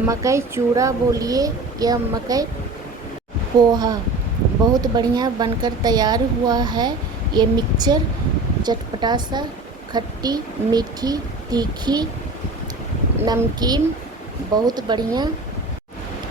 मकई चूड़ा बोलिए या मकई पोहा बहुत बढ़िया बनकर तैयार हुआ है। ये मिक्सचर चटपटा सा, खट्टी मीठी तीखी नमकीन बहुत बढ़िया।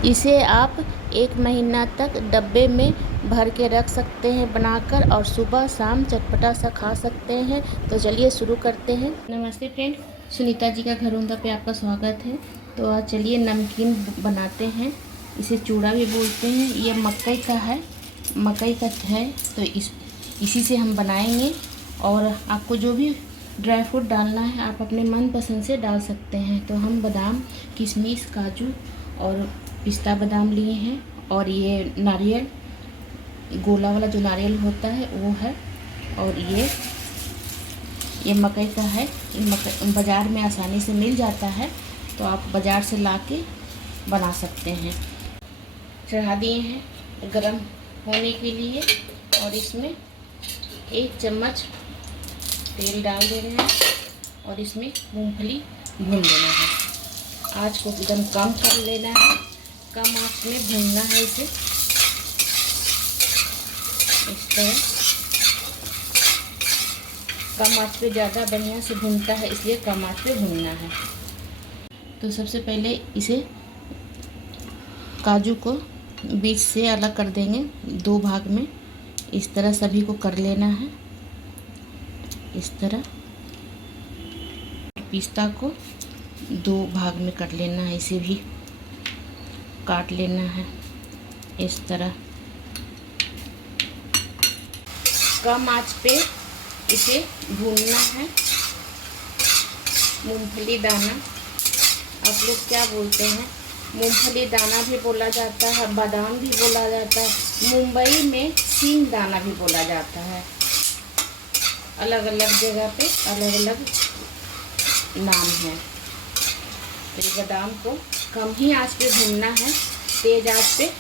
इसे आप 1 महीना तक डब्बे में भर के रख सकते हैं बनाकर, और सुबह शाम चटपटा सा खा सकते हैं। तो चलिए शुरू करते हैं। नमस्ते फ्रेंड, सुनीता जी का घरौंदा पे आपका स्वागत है। तो आज चलिए नमकीन बनाते हैं। इसे चूड़ा भी बोलते हैं। ये मकई का है, तो इसी से हम बनाएंगे। और आपको जो भी ड्राई फ्रूट डालना है आप अपने मन पसंद से डाल सकते हैं। तो हम बादाम, किशमिश, काजू और पिस्ता बादाम लिए हैं, और ये नारियल, गोला वाला जो नारियल होता है वो है, और ये मकई का है। ये मकई बाज़ार में आसानी से मिल जाता है, तो आप बाज़ार से लाके बना सकते हैं। चढ़ा दिए हैं गरम होने के लिए, और इसमें 1 चम्मच तेल डाल दे रहे हैं, और इसमें मूंगफली भून लेना है। आँच को एकदम कम कर लेना है, कम आँच में भूनना है इसे इस तरह। कम आँच पे ज़्यादा बढ़िया से भूनता है, इसलिए कम आँच पे भूनना है। तो सबसे पहले इसे काजू को बीच से अलग कर देंगे 2 भाग में। इस तरह सभी को कर लेना है, इस तरह। पिस्ता को 2 भाग में कर लेना है, इसे भी काट लेना है इस तरह। कम आंच पे इसे भूनना है। मूंगफली दाना, आप लोग क्या बोलते हैं? मूंगफली दाना भी बोला जाता है, बादाम भी बोला जाता है, मुंबई में सींग दाना भी बोला जाता है। अलग अलग जगह पे अलग अलग नाम है। तो ये बादाम को कम ही आंच पे भूनना है, तेज आंच पे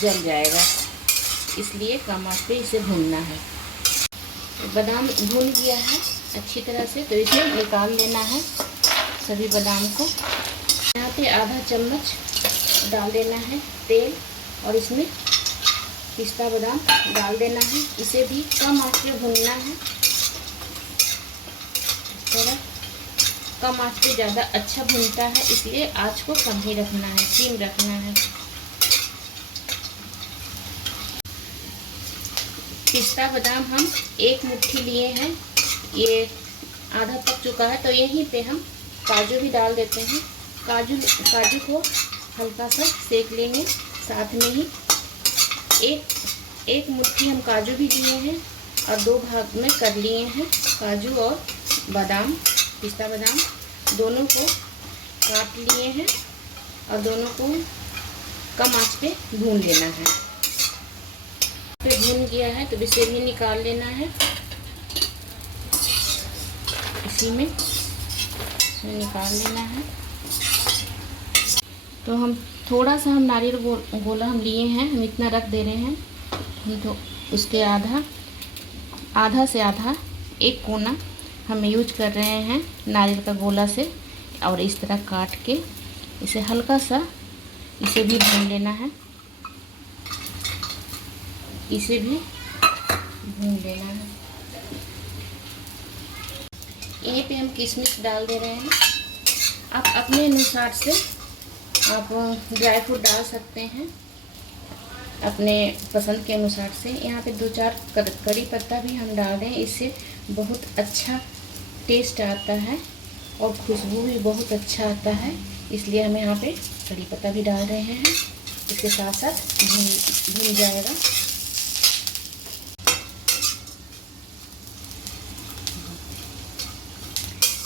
जल जाएगा, इसलिए कम आंच पे इसे भूनना है। बादाम भून गया है अच्छी तरह से, तो इसे निकाल लेना है सभी बादाम को। यहाँ पे आधा चम्मच डाल देना है तेल, और इसमें पिस्ता बादाम डाल देना है। इसे भी कम आंच पे भूनना है इस तरह। कम आंच पे ज़्यादा अच्छा भूनता है, इसलिए आंच को कम ही रखना है, धीम रखना है। पिस्ता बादाम हम 1 मुट्ठी लिए हैं, ये आधा पक चुका है। तो यहीं पे हम काजू भी डाल देते हैं। काजू को हल्का सा सेक लेंगे। साथ में ही एक मुट्ठी हम काजू भी लिए हैं, और 2 भाग में कर लिए हैं। काजू और बादाम, पिस्ता बादाम दोनों को काट लिए हैं, और दोनों को कम आंच पे भून लेना है। पे भून गया है, तो इसे भी निकाल लेना है। इसी में निकाल लेना है। तो हम थोड़ा सा नारियल गोला हम लिए हैं, हम इतना रख दे रहे हैं। हम तो उसके आधा से आधा 1 कोना हम यूज कर रहे हैं नारियल का गोला से, और इस तरह काट के इसे हल्का सा इसे भी भून लेना है। इसे भी भून लेना है। यहीं पे हम किशमिश डाल दे रहे हैं। आप अपने अनुसार से आप ड्राई फ्रूट डाल सकते हैं, अपने पसंद के अनुसार से। यहाँ पे 2-4 कड़ी पत्ता भी हम डाल रहे हैं, इससे बहुत अच्छा टेस्ट आता है और खुशबू भी बहुत अच्छा आता है, इसलिए हम यहाँ पे कड़ी पत्ता भी डाल रहे हैं। इसके साथ साथ भून जाएगा।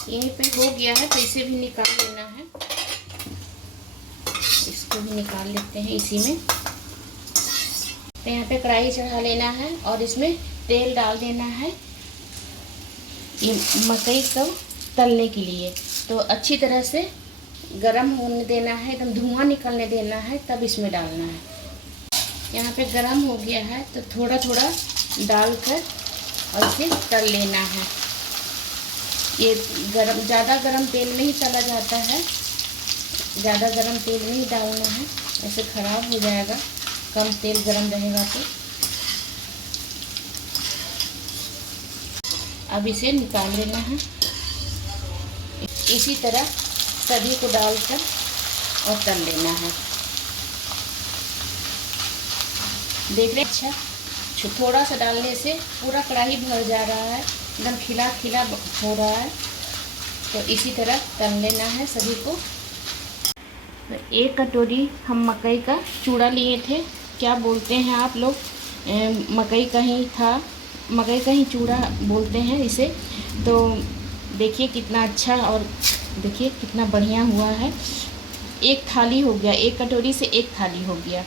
यहीं पे हो गया है, तो इसे भी निकाल लेना है। इसको भी निकाल लेते हैं इसी में। तो यहाँ पे कढ़ाई चढ़ा लेना है, और इसमें तेल डाल देना है ये मकई को तलने के लिए। तो अच्छी तरह से गरम होने देना है, एकदम धुआं निकलने देना है, तब इसमें डालना है। यहाँ पे गरम हो गया है, तो थोड़ा थोड़ा डालकर और इसे तल लेना है। ये ज़्यादा गरम तेल में ही तला जाता है, ज़्यादा गरम तेल नहीं डालना है, ऐसे ख़राब हो जाएगा। कम तेल गरम रहेगा तो। अब इसे निकाल लेना है। इसी तरह सभी को डालकर और तल लेना है। देख रहे, अच्छा थोड़ा सा डालने से पूरा कढ़ाई भर जा रहा है, एकदम खिला खिला हो रहा है। तो इसी तरह तल लेना है सभी को। तो 1 कटोरी हम मकई का चूड़ा लिए थे, क्या बोलते हैं आप लोग, मकई का ही था, मकई का ही चूड़ा बोलते हैं इसे। तो देखिए कितना अच्छा और देखिए कितना बढ़िया हुआ है। 1 थाली हो गया, 1 कटोरी से 1 थाली हो गया।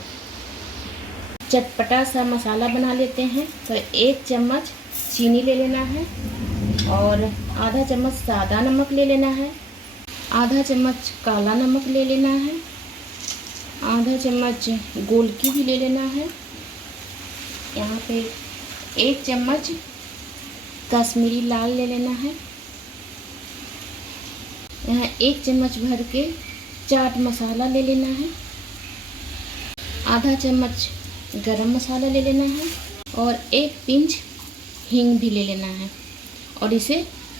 चटपटा सा मसाला बना लेते हैं। तो 1 चम्मच चीनी ले लेना है और आधा चम्मच सादा नमक ले लेना है, आधा चम्मच काला नमक ले लेना है, आधा चम्मच गोलकी भी ले लेना है। यहाँ पे 1 चम्मच कश्मीरी लाल ले लेना है। यहाँ 1 चम्मच भर के चाट मसाला ले लेना है, आधा चम्मच गरम मसाला ले लेना है और 1 पिंच हींग भी ले लेना है और इसे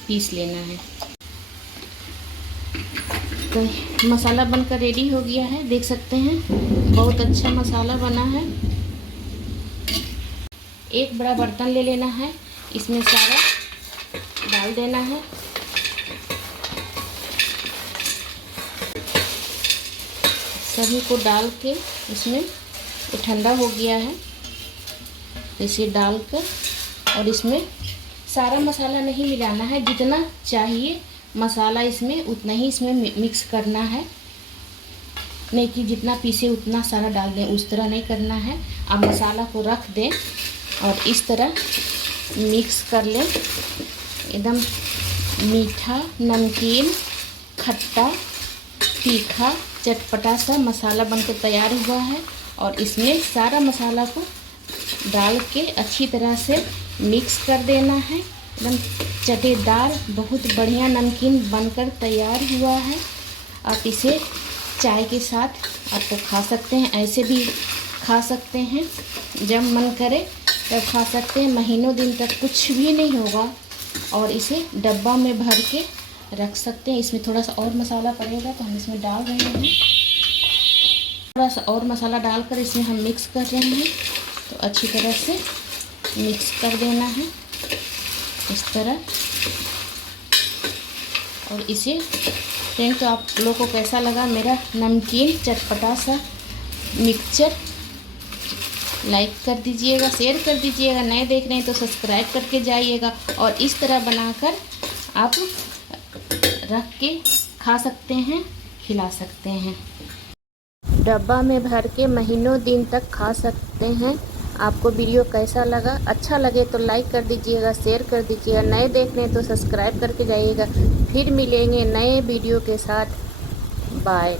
पीस लेना है। तो मसाला बनकर रेडी हो गया है, देख सकते हैं बहुत अच्छा मसाला बना है। 1 बड़ा बर्तन ले लेना है, इसमें सारा डाल देना है। सभी को डाल के इसमें ये ठंडा हो गया है, इसे डालकर और इसमें सारा मसाला नहीं मिलाना है, जितना चाहिए मसाला इसमें उतना ही इसमें मिक्स करना है, नहीं कि जितना पीसे उतना सारा डाल दें, उस तरह नहीं करना है। अब मसाला को रख दें और इस तरह मिक्स कर लें। एकदम मीठा, नमकीन, खट्टा, तीखा, चटपटा सा मसाला बनकर तैयार हुआ है। और इसमें सारा मसाला को डाल के अच्छी तरह से मिक्स कर देना है। एकदम चटेदार बहुत बढ़िया नमकीन बनकर तैयार हुआ है। आप इसे चाय के साथ आपको खा सकते हैं, ऐसे भी खा सकते हैं, जब मन करे तब खा सकते हैं। महीनों दिन तक कुछ भी नहीं होगा और इसे डब्बा में भर के रख सकते हैं। इसमें थोड़ा सा और मसाला पड़ेगा तो हम इसमें डाल रहे हैं। थोड़ा सा और मसाला डालकर इसमें हम मिक्स कर रहे हैं। तो अच्छी तरह से मिक्स कर देना है इस तरह। और इसे फ्रेंड, तो आप लोगों को कैसा लगा मेरा नमकीन चटपटा सा मिक्सचर? लाइक कर दीजिएगा, शेयर कर दीजिएगा, नए देख रहे हैं तो सब्सक्राइब करके जाइएगा। और इस तरह बनाकर आप रख के खा सकते हैं, खिला सकते हैं। डब्बा में भर के महीनों दिन तक खा सकते हैं। आपको वीडियो कैसा लगा? अच्छा लगे तो लाइक कर दीजिएगा, शेयर कर दीजिएगा, नए देख रहे हैं तो सब्सक्राइब करके जाइएगा। फिर मिलेंगे नए वीडियो के साथ। बाय।